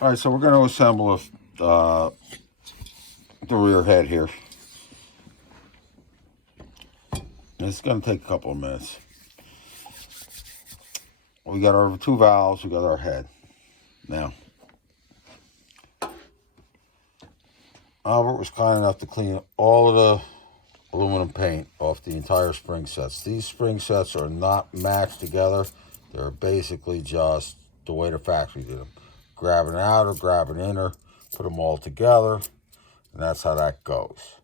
All right, so we're going to assemble the rear head here. It's going to take a couple of minutes. We got our two valves, we got our head. Now, Albert was kind enough to clean all of the aluminum paint off the entire spring sets. These spring sets are not matched together. They're basically just the way the factory did them. Grab an outer, grab an inner, put them all together, and that's how that goes.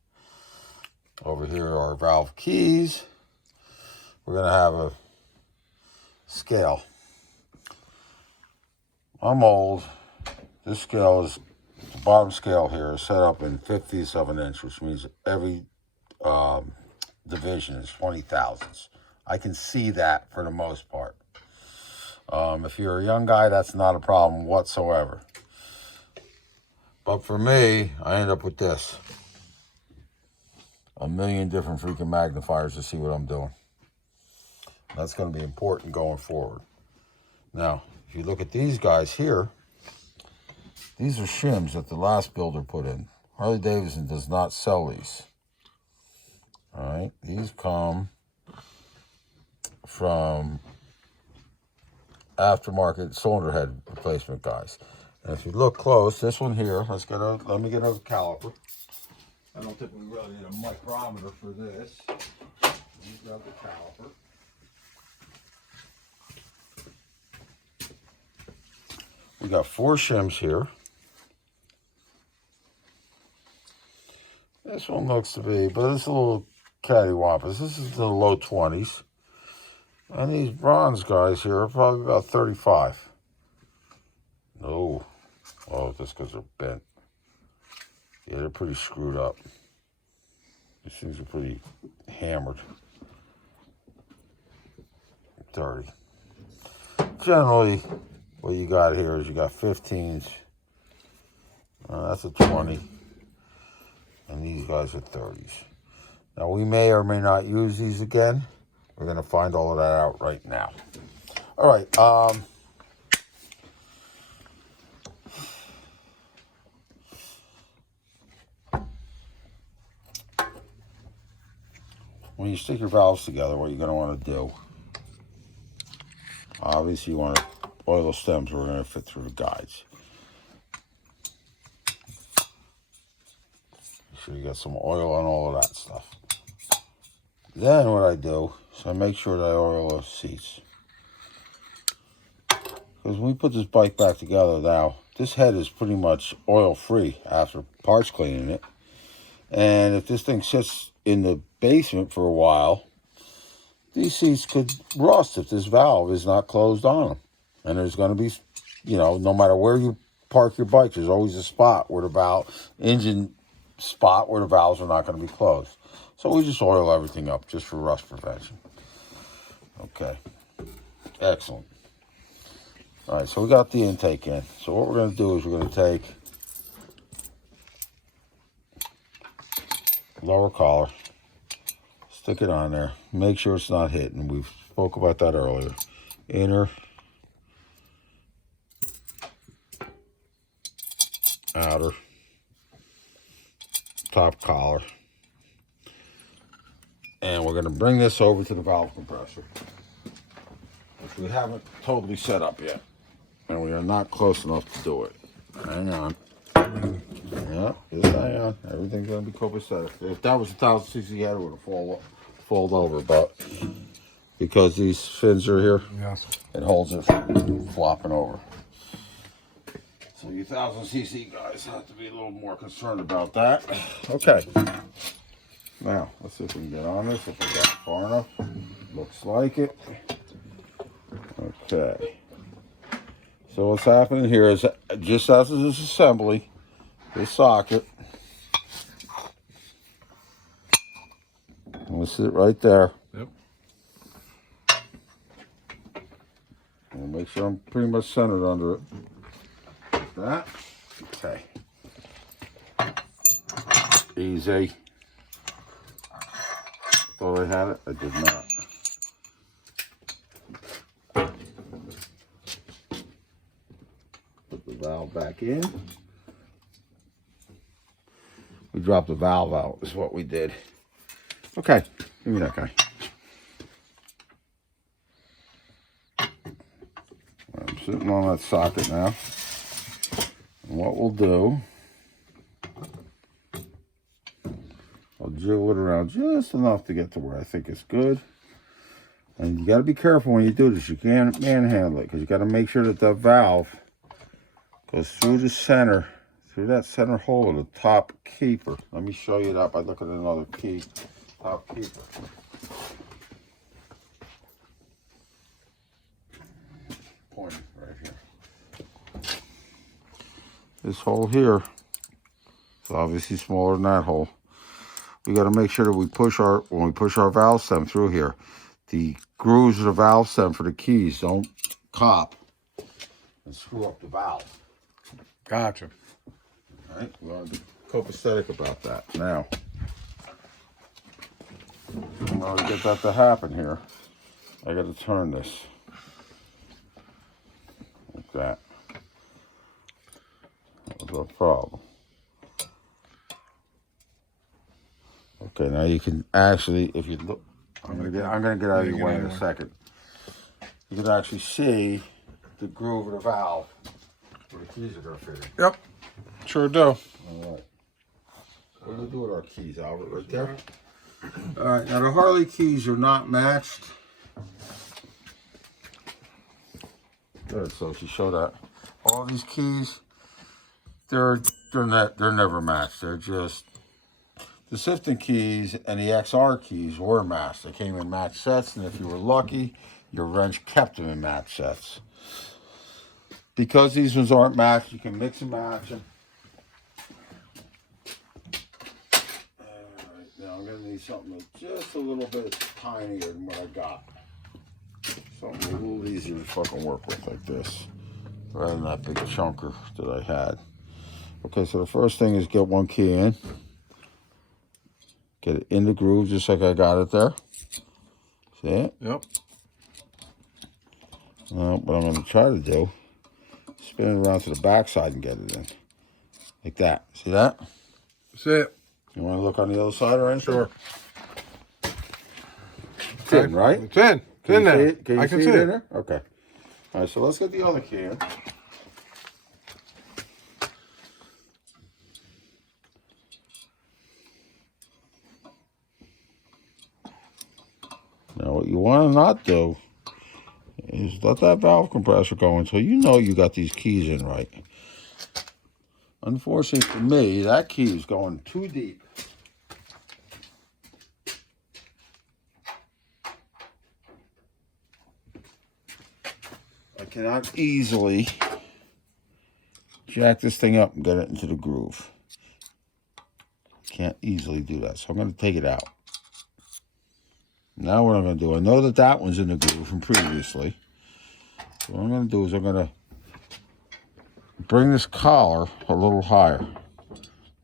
Over here are our valve keys. We're going to have a scale. I'm old. This scale is, the bottom scale here is set up in 50ths of an inch, which means every division is 20 thousandths. I can see that for the most part. If you're a young guy, that's not a problem whatsoever. But for me, I end up with this. A million different freaking magnifiers to see what I'm doing. That's going to be important going forward. Now, if you look at these guys here, these are shims that the last builder put in. Harley-Davidson does not sell these. All right, these come from aftermarket cylinder head replacement guys. And if you look close, this one here, let me get a caliper. I don't think we really need a micrometer for this. Let me grab the caliper. We got 4 shims here. This one looks to be, but it's a little cattywampus. This is the low 20s. And these bronze guys here are probably about 35. No. Oh, just because they're bent. Yeah, they're pretty screwed up. These things are pretty hammered. Dirty. Generally, what you got here is you got 15s. That's a 20. And these guys are 30s. Now, we may or may not use these again. We're going to find all of that out right now. All right. When you stick your valves together, what you're going to want to do, obviously you want to oil the stems. We're going to fit through the guides. Make sure you got some oil on all of that stuff. Then what I do is I make sure that I oil the seats. Because when we put this bike back together now, this head is pretty much oil-free after parts cleaning it. And if this thing sits in the basement for a while, these seats could rust if this valve is not closed on them. And there's going to be, no matter where you park your bike, there's always a spot where the engine spot where the valves are not going to be closed. So we just oil everything up just for rust prevention. Okay. Excellent. All right, so we got the intake in. So what we're going to do is we're going to take lower collar, stick it on there, make sure it's not hitting. We spoke about that earlier. Inner, outer, top collar. And we're going to bring this over to the valve compressor, which we haven't totally set up yet. And we are not close enough to do it. Hang on. Yeah, just hang on. Everything's going to be copacetic. If that was a 1000cc head, it would have fallen over. But because these fins are here, yes, it holds it from flopping over. So you 1000cc guys have to be a little more concerned about that. Okay. Now, let's see if we can get on this, if we got far enough. Looks like it. Okay. So what's happening here is, just as this assembly, this socket, we'll sit right there. Yep. And make sure I'm pretty much centered under it. Like that. Okay. Easy. Thought I had it, I did not. Put the valve back in. We dropped the valve out is what we did. Okay, give me that guy. I'm sitting on that socket now. And what we'll do, I'll jiggle it around just enough to get to where I think it's good. And you got to be careful when you do this. You can't manhandle it because you got to make sure that the valve goes through the center, through that center hole of the top keeper. Let me show you that by looking at another key. Top keeper. Point right here. This hole here is obviously smaller than that hole. We got to make sure that when we push our valve stem through here, the grooves of the valve stem for the keys don't cop and screw up the valve. Gotcha. All right, we want to be copacetic about that. Now, in order to get that to happen here, I got to turn this like that. That was our problem. Okay, now you can actually, if you look, I'm gonna get out of your way in a second. You can actually see the groove of the valve where the keys are gonna fit in. Yep, sure do. All right. What do we do with our keys, Albert? Right there. All right. Now the Harley keys are not matched. Good. So if you show that, all these keys, they're never matched. They're just. The Sifton keys and the XR keys were matched. They came in match sets, and if you were lucky, your wrench kept them in match sets. Because these ones aren't matched, you can mix and match them. Alright, now I'm going to need something that's just a little bit tinier than what I got. Something a little easier to fucking work with like this, rather than that big chunker that I had. Okay, so the first thing is get one key in. Get it in the groove just like I got it there. See it? Yep. What I'm going to try to do, spin it around to the back side and get it in. Like that. See that? That's it. You want to look on the other side or anything? Sure. It's in, right? It's in. It's in there. Can you see it in there? Okay. All right, so let's get the other key in. Now, what you want to not do is let that valve compressor go until you know you got these keys in right. Unfortunately for me, that key is going too deep. I cannot easily jack this thing up and get it into the groove. Can't easily do that, so I'm going to take it out. Now what I'm going to do, I know that that one's in the groove from previously. So what I'm going to do is I'm going to bring this collar a little higher.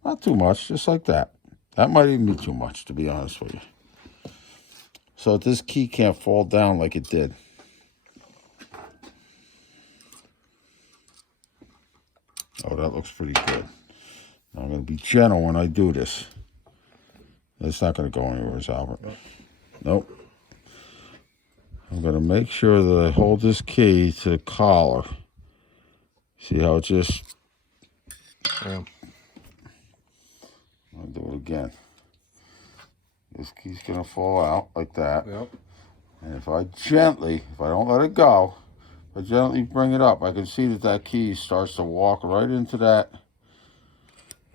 Not too much, just like that. That might even be too much, to be honest with you. So that this key can't fall down like it did. Oh, that looks pretty good. Now I'm going to be gentle when I do this. It's not going to go anywhere, Albert. Nope. I'm going to make sure that I hold this key to the collar. See how it just... Yeah. I'll do it again. This key's going to fall out like that. Yep. And if I don't let it go, if I gently bring it up, I can see that that key starts to walk right into that.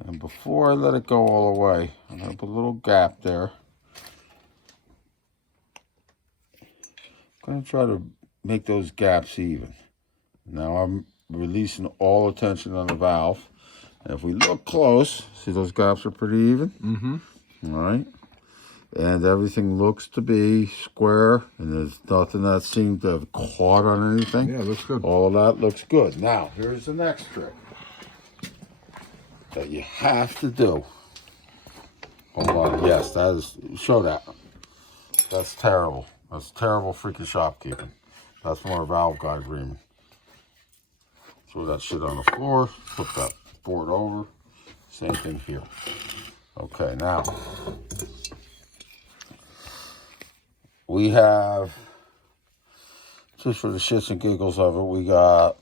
And before I let it go all the way, I'm going to put a little gap there. I'm going to try to make those gaps even. Now I'm releasing all the tension on the valve. And if we look close, see those gaps are pretty even? Mm-hmm. All right. And everything looks to be square, and there's nothing that seemed to have caught on anything. Yeah, looks good. All of that looks good. Now, here's the next trick that you have to do. Hold on. Yes, that is. Show that. That's terrible. That's terrible freaking shopkeeping. That's from our valve guy agreement. Throw that shit on the floor. Flip that board over. Same thing here. Okay, now we have, just for the shits and giggles of it, we got,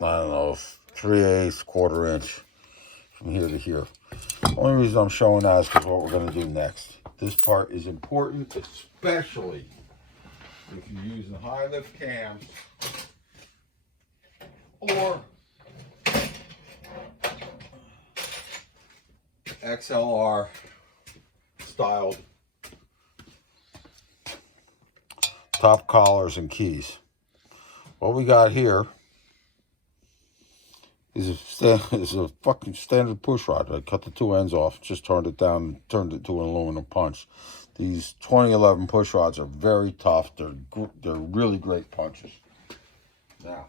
I don't know, 3/8, quarter inch from here to here. Only reason I'm showing that is because what we're going to do next. This part is important, especially if you're using high lift cams or XLR styled top collars and keys. What we got here is a fucking standard push rod. I cut the two ends off, just turned it down, turned it to an aluminum punch. These 2011 push rods are very tough. They're really great punches. Now,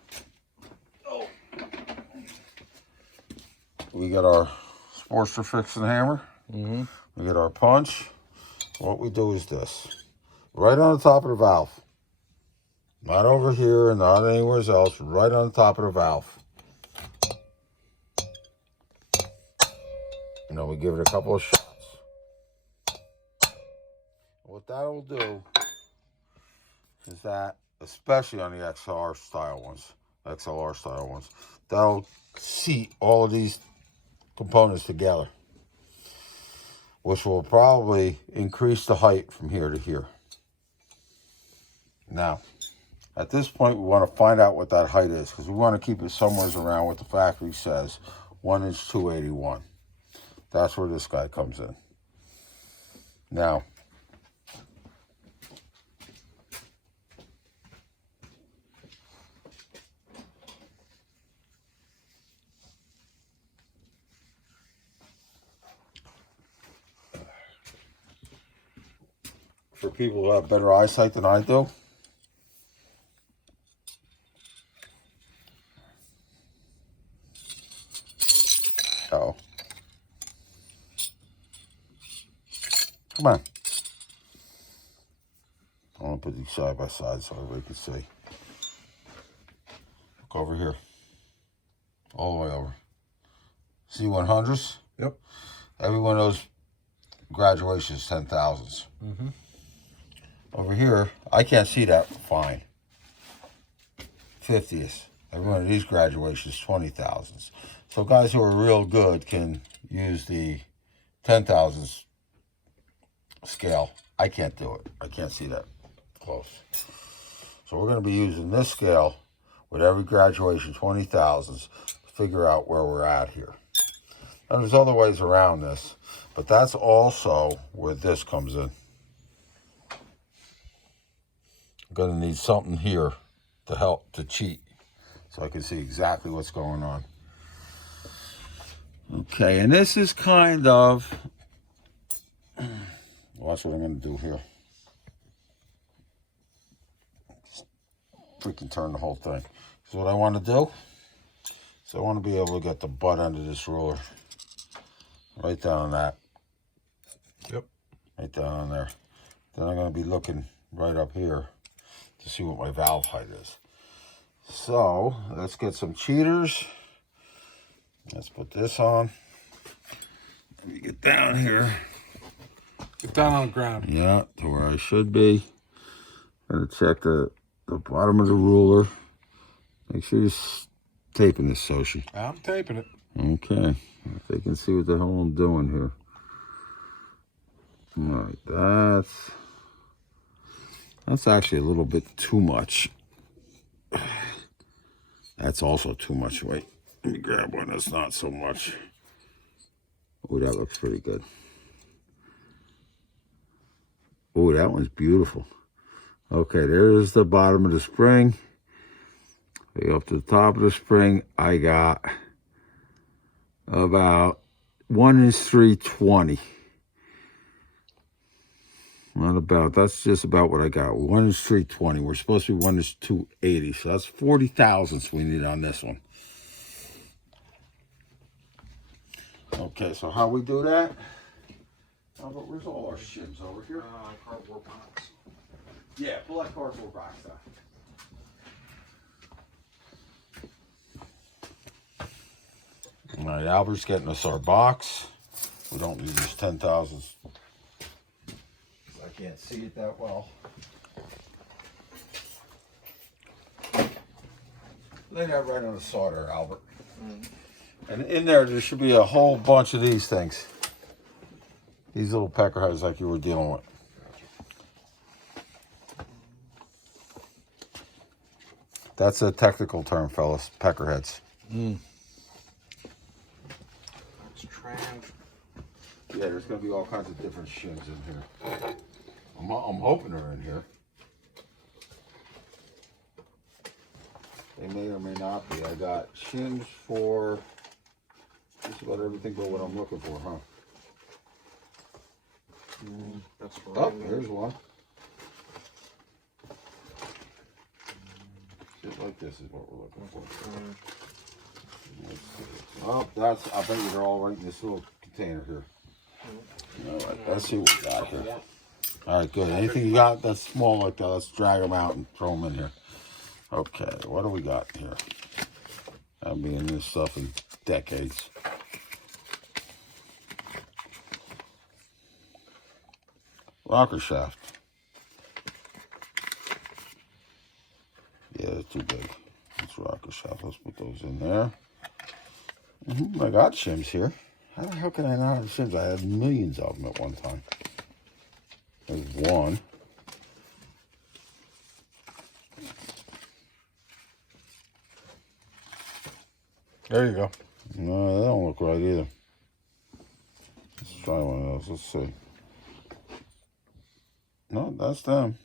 we got our Sportster fixing hammer. We got our punch. What we do is this. Right on the top of the valve. Not over here and not anywhere else. Right on the top of the valve. You know, we give it a couple of shots. What that'll do is that, especially on the XLR style ones, that'll seat all of these components together, which will probably increase the height from here to here. Now, at this point, we want to find out what that height is, because we want to keep it somewhere around what the factory says, 1 inch 281. That's where this guy comes in. Now, for people who have better eyesight than I do, come on. I want to put these side by side so everybody can see. Look over here. All the way over. See 100s? Yep. Every one of those graduations, 10,000s. Over here, I can't see that fine. 50s. Every one of these graduations, 20,000s. So guys who are real good can use the 10,000s scale. I can't do it. I can't see that close. So we're going to be using this scale with every graduation, 20,000s, to figure out where we're at here. Now, there's other ways around this, but that's also where this comes in. I'm going to need something here to help to cheat so I can see exactly what's going on. Okay, and this is kind of, well, that's what I'm going to do here. Freaking turn the whole thing. So what I want to do is I want to be able to get the butt end of this ruler right down on that. Yep. Right down on there. Then I'm going to be looking right up here to see what my valve height is. So let's get some cheaters. Let's put this on. Let me get down here. Get down on the ground. Yeah, to where I should be. Gonna check the bottom of the ruler. Make sure you're taping this, Soshi. I'm taping it. Okay. If they can see what the hell I'm doing here. All right, that's actually a little bit too much. That's also too much. Wait, let me grab one that's not so much. Oh, that looks pretty good. Oh, that one's beautiful. Okay, there's the bottom of the spring. Way up to the top of the spring, I got about 1 inch 320. Not about, that's just about what I got. 1 inch 320. We're supposed to be 1 inch 280. So that's 40 thousandths we need on this one. Okay, so how we do that? Oh, but where's all our shims over here? Cardboard box. Yeah, pull that cardboard box out. All right, Albert's getting us our box. We don't use this 10,000. I can't see it that well. Lay that right on the saw there, Albert. And in there should be a whole bunch of these things. These little peckerheads like you were dealing with. That's a technical term, fellas. Peckerheads. It's trans. Yeah, there's going to be all kinds of different shims in here. I'm hoping they're in here. They may or may not be. I got shims for just about everything but what I'm looking for, huh? That's right. Oh, here's one. Shit like this is what we're looking for. Let's see. Oh, that's, I bet you they're all right in this little container here. All right, let's see what we got here. All right, good. Anything you got that's small like that, let's drag them out and throw them in here. Okay, what do we got here? I've been in this stuff in decades. Rocker shaft. Yeah, it's too big. It's rocker shaft. Let's put those in there. I got shims here. How the hell can I not have shims? I had millions of them at one time. There's one. There you go. No, they don't look right either. Let's try one of those. Let's see. No, that's them.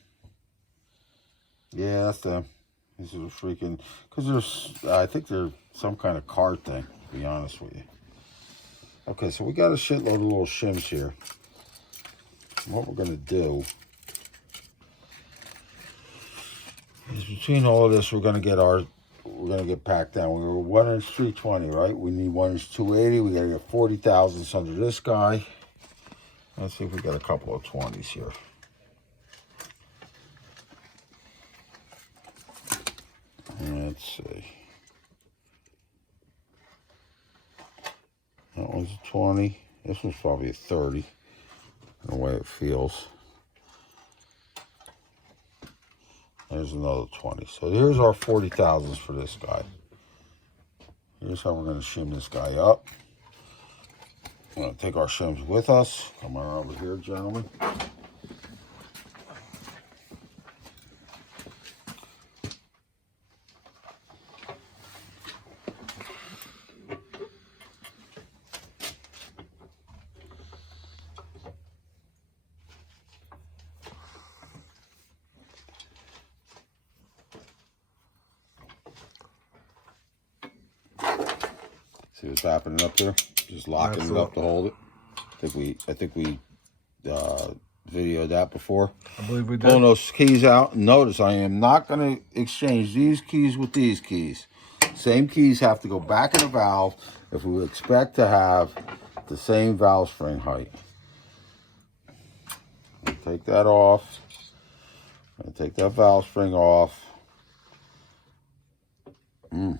Yeah, that's them. These are freaking... Because there's... I think they're some kind of card thing, to be honest with you. Okay, so we got a shitload of little shims here. And what we're going to do is between all of this, we're going to get our... We're going to get packed down. We were 1 inch 320, right? We need 1 inch 280. We got to get 40 thousandths under this guy. Let's see if we got a couple of 20s here. Let's see. That one's a 20. This one's probably a 30. The way it feels. There's another 20. So here's our 40 thousandths for this guy. Here's how we're going to shim this guy up. We're going to take our shims with us. Come on over here, gentlemen. See what's happening up here? Just locking it up to hold it. I think we videoed that before. I believe we did. Pulling those keys out. Notice I am not going to exchange these keys with these keys. Same keys have to go back in the valve if we expect to have the same valve spring height. Take that off. Take that valve spring off. I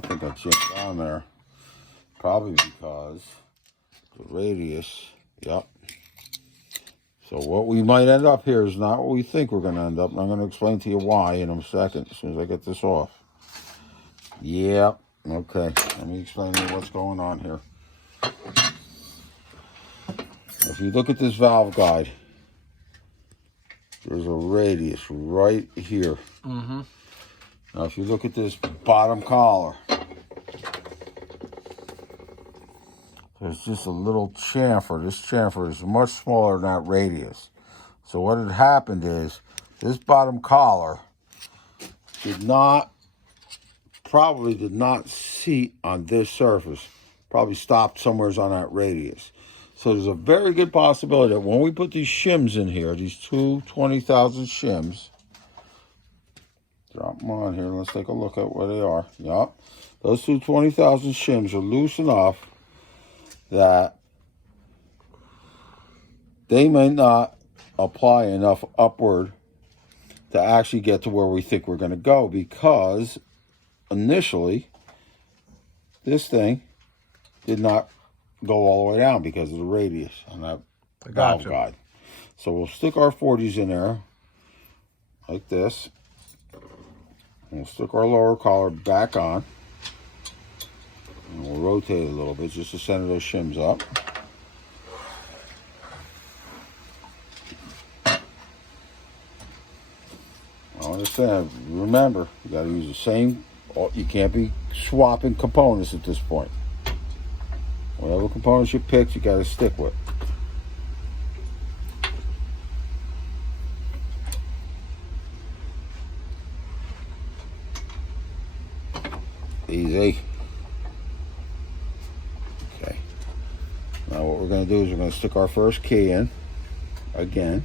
think I chipped down there. Probably because the radius, yep. So what we might end up here is not what we think we're going to end up. And I'm going to explain to you why in a second, as soon as I get this off. Yep, okay. Let me explain to you what's going on here. If you look at this valve guide, there's a radius right here. Now if you look at this bottom collar, there's just a little chamfer. This chamfer is much smaller than that radius. So what had happened is this bottom collar probably did not seat on this surface. Probably stopped somewhere on that radius. So there's a very good possibility that when we put these shims in here, these two 20,000 shims, drop them on here. Let's take a look at where they are. Yup. Those two 20,000 shims are loose enough that they may not apply enough upward to actually get to where we think we're going to go, because initially this thing did not go all the way down because of the radius on that I valve gotcha. guide. So we'll stick our 40s in there like this. And we'll stick our lower collar back on. And we'll rotate it a little bit just to center those shims up. I understand. Remember, you got to use the same. You can't be swapping components at this point. Whatever components you picked, you got to stick with. Easy. Okay. Now what we're going to do is we're going to stick our first key in again.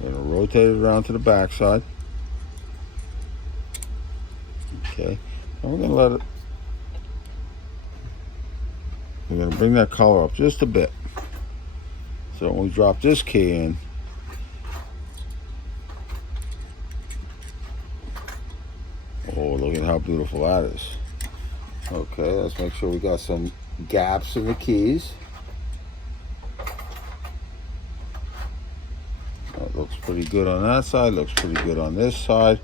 We're going to rotate it around to the back side. Okay. And we're going to let it. We're going to bring that color up just a bit. So when we drop this key in, oh, look at how beautiful that is. Okay, let's make sure we got some gaps in the keys. That looks pretty good on that side, looks pretty good on this side.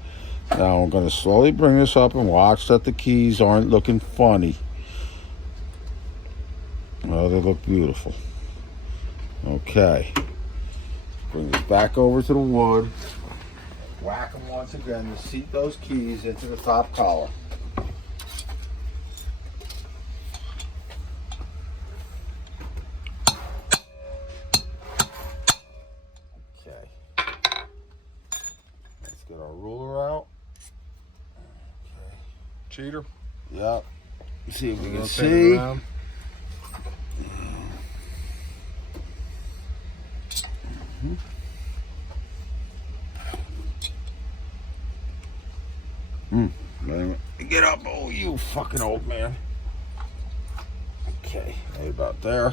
Now I'm going to slowly bring this up and watch that the keys aren't looking funny. Oh, they look beautiful. Okay. Bring this back over to the wood. Whack them once again to seat those keys into the top collar. Okay. Let's get our ruler out. Okay. Cheater. Yep. See if we can Rotate see. it around. Get up, oh you fucking old man. Okay, right about there.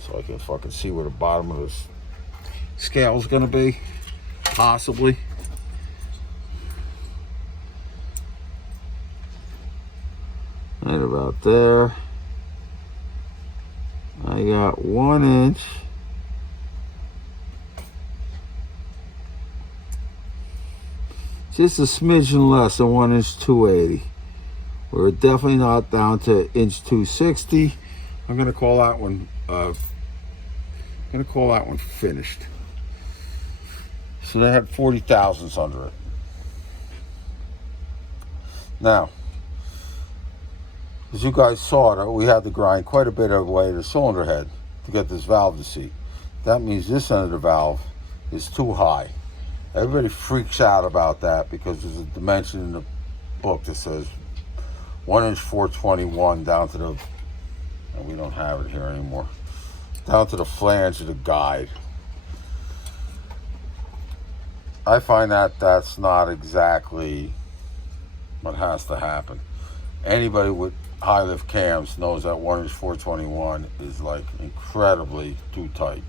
So I can fucking see where the bottom of this scale is gonna be, possibly. Right about there. I got 1 inch. Just a smidgen less than 1 inch 280. We're definitely not down to inch 260. I'm gonna call that one. Finished. So they had 40 thousandths under it. Now, as you guys saw, that we had to grind quite a bit of away the cylinder head to get this valve to seat. That means this end of the valve is too high. Everybody freaks out about that because there's a dimension in the book that says 1 inch 421 down to the, and we don't have it here anymore, down to the flange of the guide. I find that that's not exactly what has to happen. Anybody with high lift cams knows that 1 inch 421 is like incredibly too tight.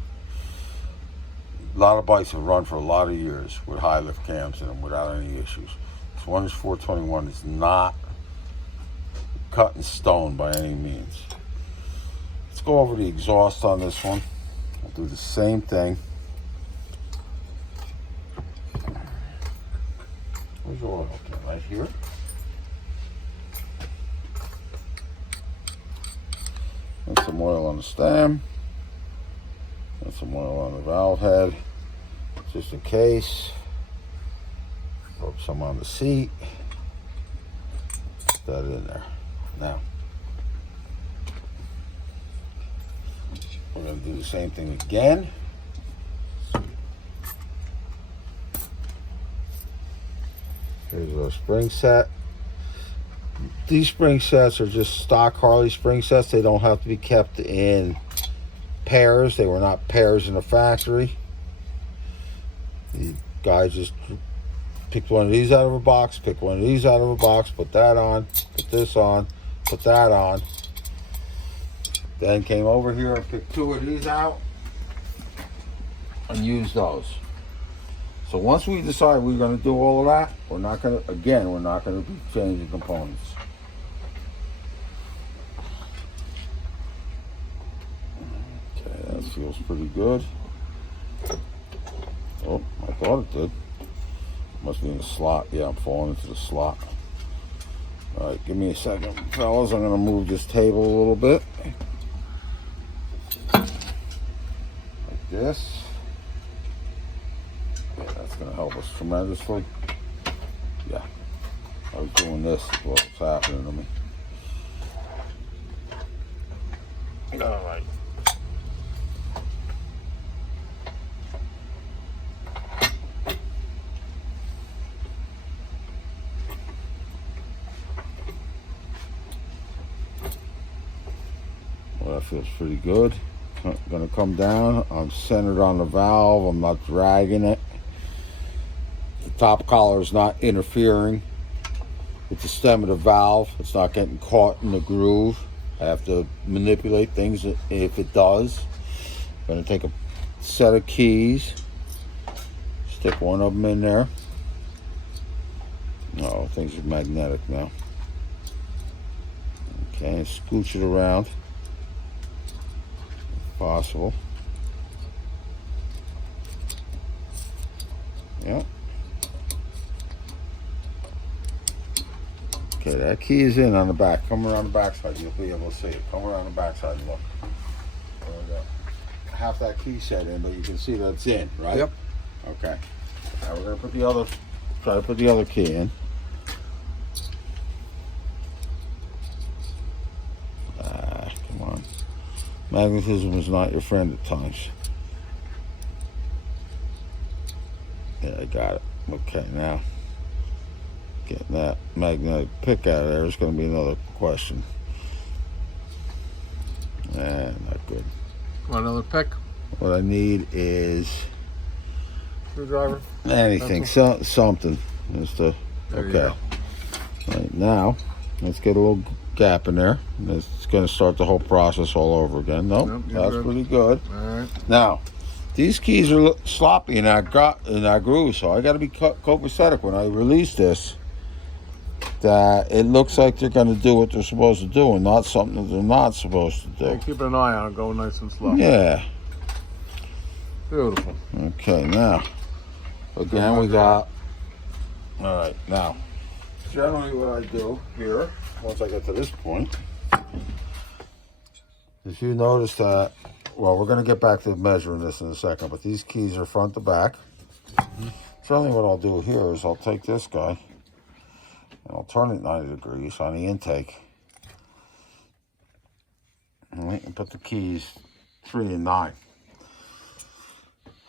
A lot of bikes have run for a lot of years with high lift cams in them without any issues. This 1 inch 421 is not cut in stone by any means. Let's go over the exhaust on this one. I'll do the same thing. Where's your oil can? Right here. And some oil on the stem. And some oil on the valve head. Just in case. Rub some on the seat. Put that in there. Now, we're going to do the same thing again. Here's our spring set. These spring sets are just stock Harley spring sets. They don't have to be kept in pairs. They were not pairs in the factory. The guy just picked one of these out of a box, picked one of these out of a box, put that on, put this on, put that on. Then came over here and picked 2 of these out and used those. So once we decide we're going to do all of that, we're not going to be changing components. feels pretty good. Oh, I thought it did. Must be in the slot. Yeah, I'm falling into the slot. All right, give me a second, fellas. I'm gonna move this table a little bit. Like this. Yeah, that's gonna help us tremendously. Yeah, I was doing this, what's happening to me. All right. Well, that feels pretty good. I'm gonna come down. I'm centered on the valve. I'm not dragging it. The top collar is not interfering with the stem of the valve. It's not getting caught in the groove. I have to manipulate things if it does. I'm gonna take a set of keys, stick one of them in there. Oh, things are magnetic now. Okay, scooch it around if possible. Yep. Okay, that key is in on the back. Come around the back side, you'll be able to see it. Come around the back side and look. There we go. Half that key set in, but you can see that it's in, right? Yep. Okay. Now we're gonna try to put the other key in. Come on. Magnetism is not your friend at times. Yeah, I got it. Okay, now getting that magnetic pick out of there is going to be another question. Not good. Want another pick? What I need is Screwdriver? anything, something. Just to, There you okay. go. Right now, let's get a little gap in there. It's going to start the whole process all over again. Nope, that's good. pretty good. All right. Now, these keys are sloppy in that groove, so I got to be copacetic when I release this. That it looks like they're going to do what they're supposed to do, and not something that they're not supposed to do. Yeah, keep an eye on it. Go nice and slow. Yeah. Beautiful. Okay, now again we got. All right, now generally what I do here, once I get to this point, is you notice that. Well, we're going to get back to measuring this in a second, but these keys are front to back. Generally, what I'll do here is I'll take this guy and I'll turn it 90 degrees on the intake. All right, and put the keys 3 and 9.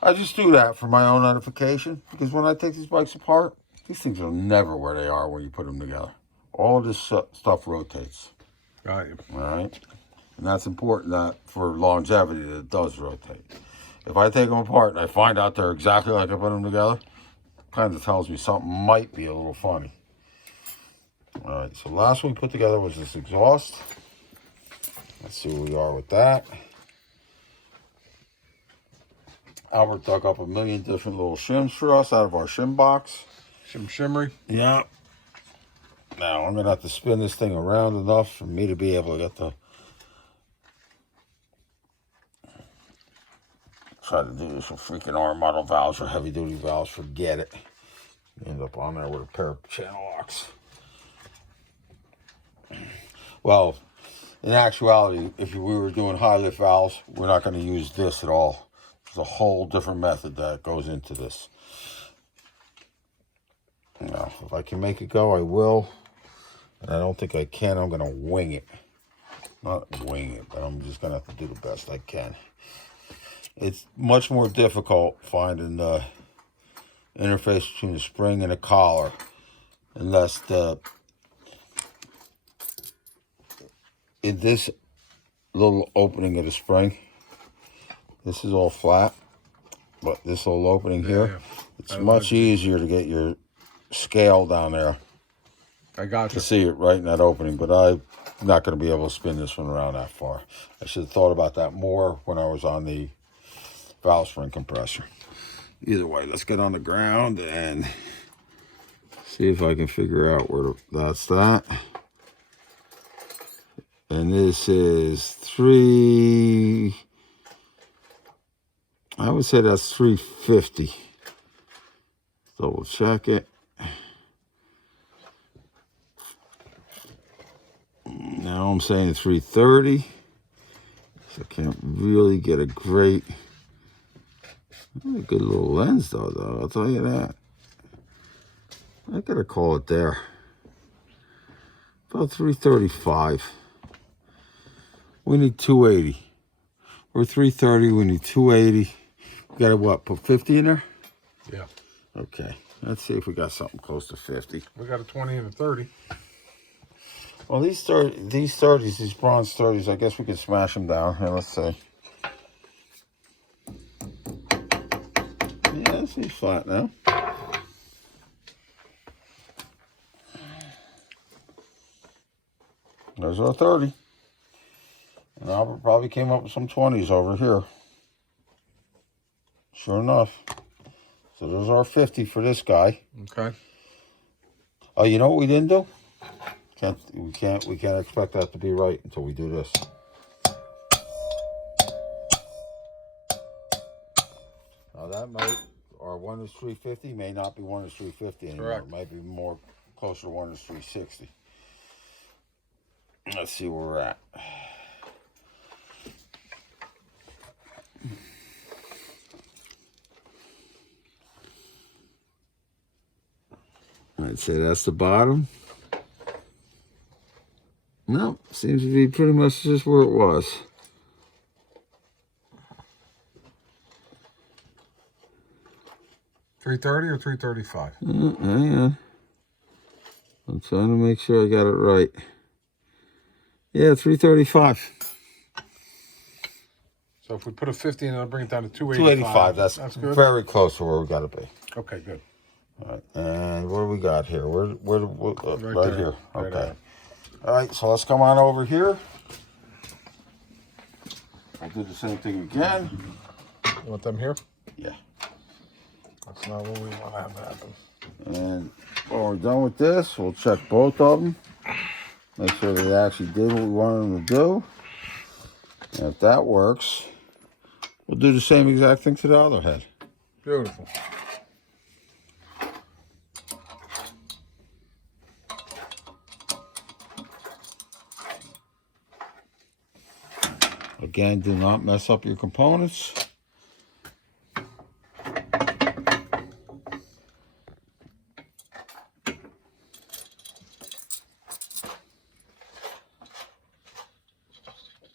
I just do that for my own edification, because when I take these bikes apart, these things are never where they are when you put them together. All of this stuff rotates. Got you. All right? And that's important that for longevity that it does rotate. If I take them apart and I find out they're exactly like I put them together, it kind of tells me something might be a little funny. All right, so last one we put together was this exhaust. Let's see where we are with that. Albert dug up a million different little shims for us out of our shim box. Shimmery. Yeah. Now I'm gonna have to spin this thing around enough for me to be able to get the. Try to do this with freaking arm model valves or heavy duty valves. Forget it. You end up on there with a pair of channel locks. Well, in actuality, if we were doing high lift valves, we're not going to use this at all. There's a whole different method that goes into this. Now, if I can make it go, I will. And I don't think I can. I'm going to wing it. Not wing it, but I'm just going to have to do the best I can. It's much more difficult finding the interface between the spring and the collar, unless in this little opening of the spring, this is all flat, but this little opening here, it's much easier to get your scale down there. I got to you. see it right in that opening, but I'm not going to be able to spin this one around that far. I should have thought about that more when I was on the valve spring compressor. Either way, let's get on the ground and see if I can figure out where that's that. And this is 3 I would say that's 350. Double check it. Now I'm saying 330. So I can't really get a great, a good little lens though, I'll tell you that. I gotta call it there. About 335. We need 280. We're 330, we need 280. We gotta what, put 50 in there? Yeah. Okay, let's see if we got something close to 50. We got a 20 and a 30. Well, these 30s, these bronze 30s, I guess we could smash them down. Here, let's see. Yeah, this is flat now. There's our 30. And Albert probably came up with some 20s over here. Sure enough. So there's our 50 for this guy. Okay. Oh, you know what we didn't do? We can't expect that to be right until we do this. Now that might, our 1 is 350, may not be 1 is 350 anymore. Correct. It might be more closer to 1 is 360. Let's see where we're at. I'd say that's the bottom. No, seems to be pretty much just where it was. $330 or $335? Hang on. I'm trying to make sure I got it right. Yeah, 335. So if we put a 50 in, it'll bring it down to 285. That's good. very close to where we got to be. Okay, good. All right, and what do we got here? Right there. here. Right Okay. there. All right, so let's come on over here. I'll do the same thing again. You want them here? Yeah. That's not what we want to have happen. And when we're done with this, we'll check both of them. Make sure they actually did what we wanted them to do. And if that works, we'll do the same exact thing to the other head. Beautiful. Again, do not mess up your components.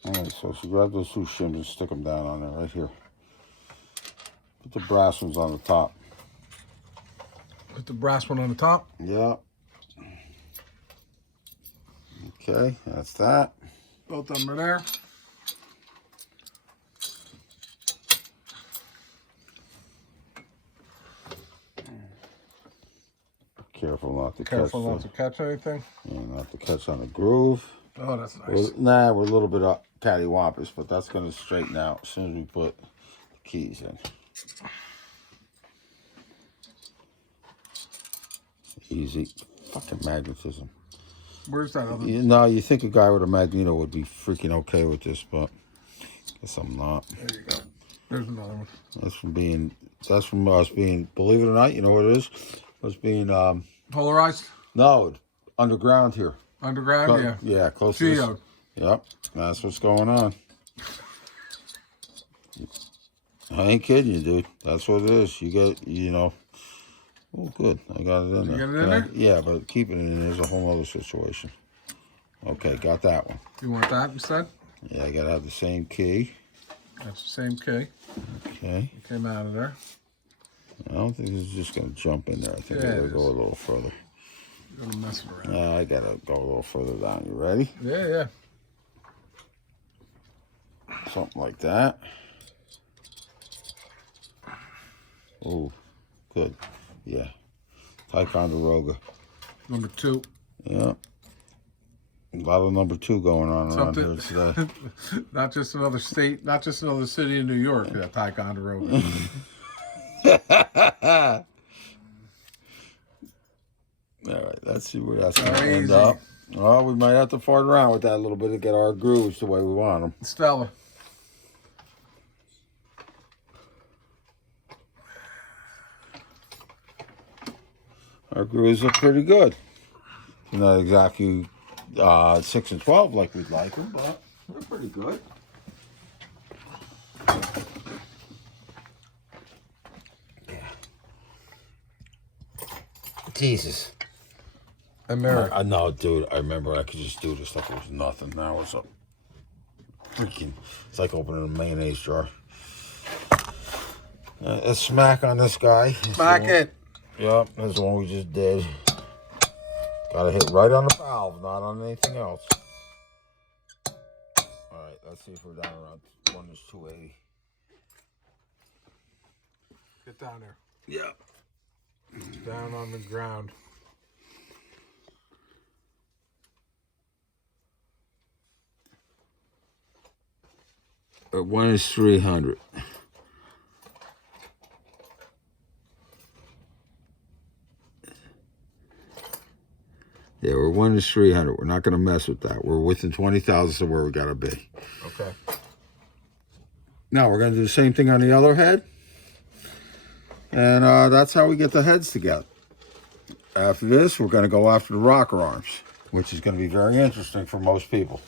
Alright, so grab those 2 shims and stick them down on there right here. Put the brass ones on the top. Put the brass one on the top. Yeah. Okay, that's that. Both of them are there. Careful not to Careful not catch to catch anything. not to catch on the groove. Oh, that's nice. We're a little bit cattywampus, but that's going to straighten out as soon as we put the keys in. Easy. Fucking magnetism. Where's that other? No, you think a guy with a magneto would be freaking okay with this, but I guess I'm not. There you go. There's another one. That's from us being, believe it or not, you know what it is? Us being, Polarized? no, underground here. Underground? Yeah. Yeah, close to this. Geode. Yep, that's what's going on. I ain't kidding you, dude. That's what it is. You get, oh, good. I got it in there. You got it in there? Yeah, but keeping it in there is a whole other situation. Okay, got that one. You want that instead? Yeah, I got to have the same key. That's the same key. Okay. It came out of there. I don't think this is just going to jump in there. I think I got to go a little further. You're gonna mess it around. I got to go a little further down. You ready? Yeah, yeah. Something like that. Oh, good. Yeah. Ticonderoga. Number 2. Yeah. A lot of number 2 going on around here today. Not just another state, not just another city in New York, that Ticonderoga. All right, let's see where that's going to end up. Well, we might have to fart around with that a little bit to get our grooves the way we want them. Stella. Our grooves look pretty good. Not exactly 6 and 12 like we'd like them, but they're pretty good. Jesus. I know, dude. I remember I could just do this like it was nothing. Now it's a freaking. It's like opening a mayonnaise jar. A smack on this guy. Smack it. Yep, that's the one we just did. Gotta hit right on the valve, not on anything else. Alright, let's see if we're down around 1 is 280. Get down there. Yep. Down on the ground. At 1 is 300. Yeah, we're 1 is 300. We're not going to mess with that. We're within 20 thousandths of where we got to be. Okay. Now we're going to do the same thing on the other head. And that's how we get the heads together. After this, we're going to go after the rocker arms, which is going to be very interesting for most people.